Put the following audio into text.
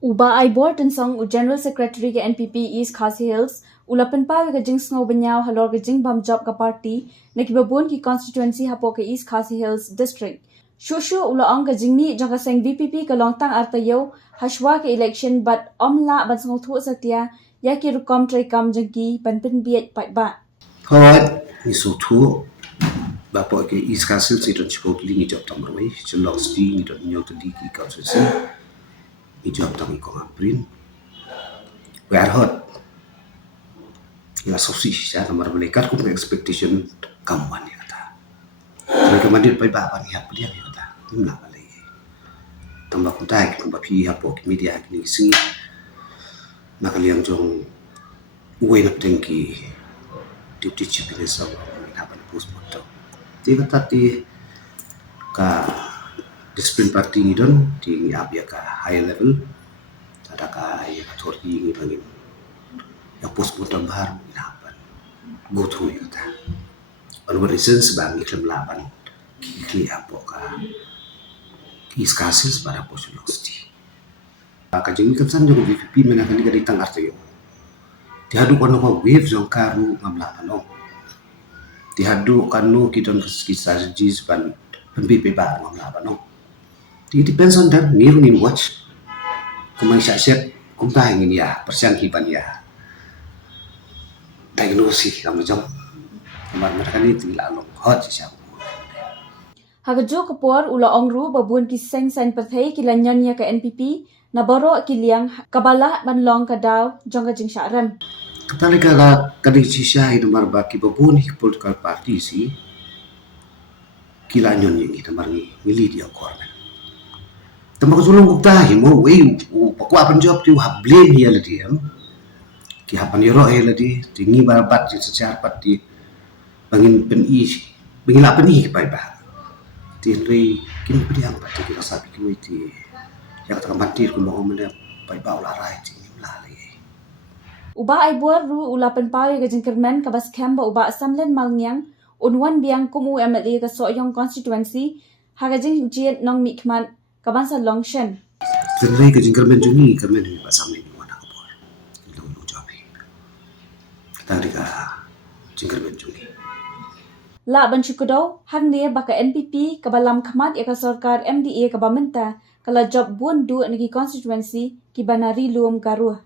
Uba Aibor tensong General Secretary ke NPP East Khasi Hills, ulapan pa ke jing sngaw banyaw halor ke jing bam job ka party, na kibabun ki constituency hapo ke East Khasi Hills District. Shushu ulaong ke jing ni jang kaseng VPP ke longtang artayo, hashwa ke election but omla ban sngaw thu satya, ya ki rukom tray kam jang ki ban pin biet pai ba. Hoi, ni so thu bapo ke East Khasi Hills iton chipot li ni job tamar wei, chelok sti ni dot nyok tadi ki constituency. Ni job tang ko aprin. We are hot. Ya sosi ya tamar belekat ko expectation kaman ya ta. Mereka mandir pai ba ban ya dia ya ta. Nimla bale. Tambah kontak ko ba pi hapo ki media ni si nakaliang jong uwe na tengki deputy chief minister na ban post mortem. Tiga tati ka discipline party ni don di abia ka high level ada ka ya ka thordi ni bangin ya post mortem bahar na ban go through ya ta on reasons bang iklam laban ki apo ka East Khasi Hills para posuloksti ka jengi kan san jogo VPP mena kan ga ditang artayo dihadu kono ko wave jong karu ngamla panong dihadu kanu kidon strategies ban pembibe ba ngamla panong. It depends on them. Niru ni watch. Kumang siya kung tayo niya persian hiban niya. Diagnosis kamu jom. Kamar mereka ni tinggal long hot siya. Hagajo kapor ulaong ru babun ki seng sen perthai ki lanyan ya ke NPP na boro ki liang kabala ban long kadaw jong ka jing syaram. Kataliga la kadang siya ito marba ki babun ki political party si kilanyon yung ito marni milidi ang kormen. Tama ko sulong kuktahin mo, pakuapan job ti wah blame hiya ladi ki hapan yoro hiya ladi tingi barabat di secara pati bangin lapan i kipai bah ti rei kini pedi ang pati kita sabi kini ti ya kata kamatir kung mau mena pai ba ulah rai ti mlali. Uba Aibor ru ulapan pa ke jing kermen kabas kemba uba asamlen malngyang unwan biang kumu MLA ke soyong constituency hagajing jiet nong mikman kabansa longshen. Terlebih ke jingkermen jungi kermen ni pasang ni mana kapor. Itu lu jabi. Tadi ka jingkermen jungi. La ban chukudo hang ne baka NPP kabalam khamat eka sarkar MDA kabamenta kala job bun du niki constituency ki banari luom garuh.